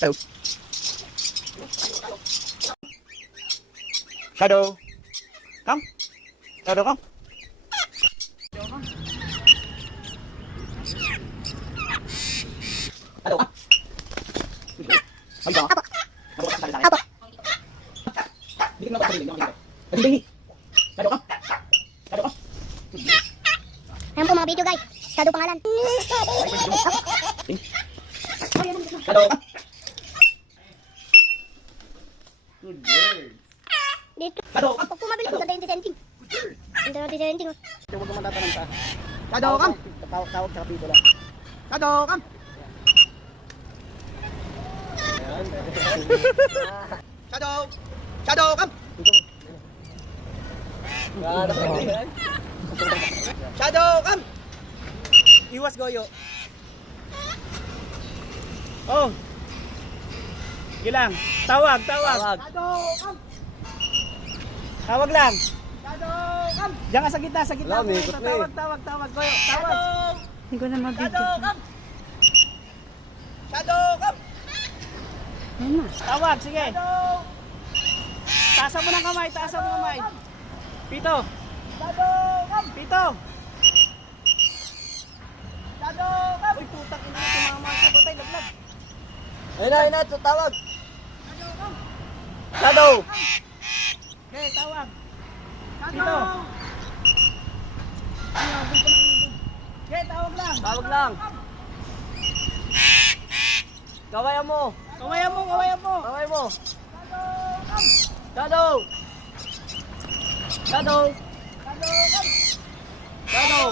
Tayo. Shadow. Come. Shadow, come. Shadow, come. Ay, ba? Apo. Hindi ko na sarili, hindi ko. Hindi. Shadow, come. Shadow, come. Ayan po mga video guys. Shadow pangalan. Shadow, come. Good girl. Dito. Shadow, come. Pag pumabili ko, ganda yung desenting. Ganda yung desenting. Huwag mo matatanong ka. Shadow, come. Tawag sa kapito lang. Shadow, come. Shadow! Shadow, come! Shadow, come! Iwas goyo. Oh. Gilang, tawag. Shadow, come! Tawag lang. Shadow, come! Diyan ka sa gitna. Tawag, goyo. Tawag. Hindi ko na mabidyo. Shadow, come! Shadow, come! Ayan na. Tawag, sige. Taasan mo ng kamay, Pito. Pito. Uy, tutang ina, tumama siya. Batay, laglag. Ayun na, tawag. Shadow. Okay, tawag. Pito. Okay, tawag lang. Tawag lang. Kawayan mo. Kawayan mo. Kaway mo. Shadow. Shadow. Shadow.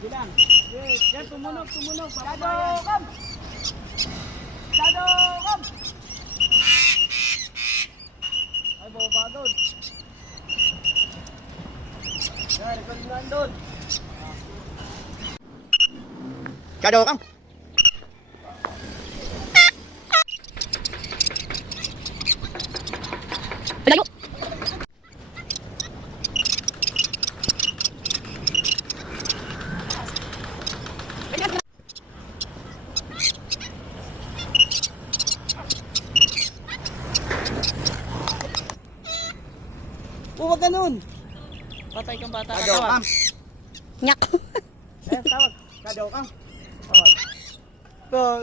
Gilang. Yes, yan, tumunog. Shadow, come. Shadow, come. Ay, baba doon. Yan, ikaw din nandun. Shadow, come. Layo. Huwag ganun. Patay kang bata. Shadow, Tawag. come. Nyak. Ayan, tawag. Shadow, come. Tawag.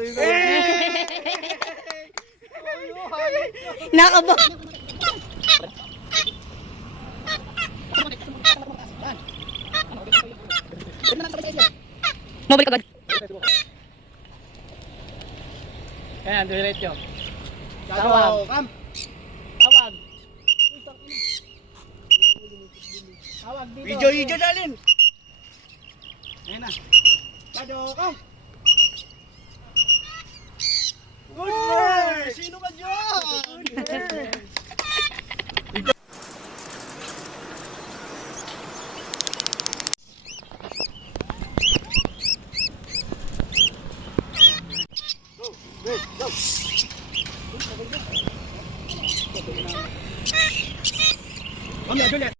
Nakaba. Mobile agad. Ayan, diretso. Shadow, come. Tawag. Tawag dito. Video dalin. Ayan na. Shadow, come. Good girl! Sino ba dyan? Good girl!